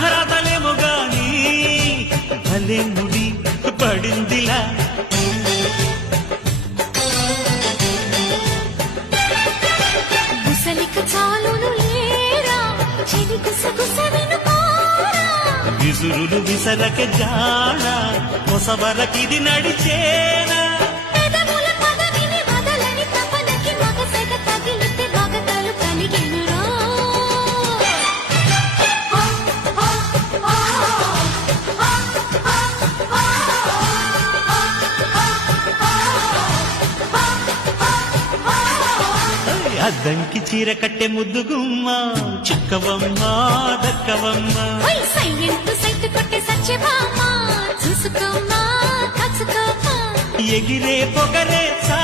బ్రహ్మరాతలేమో గాని భలే ముడి పడిందిలా. విసురులు విసరక జాడ కొసవరకిది నడిచేనా? అద్దంకి చీర కట్టె ముద్దుగుమ్మ చుక్కవమ్మ దక్కవమ్మ. ఎగిరే పొగరే చా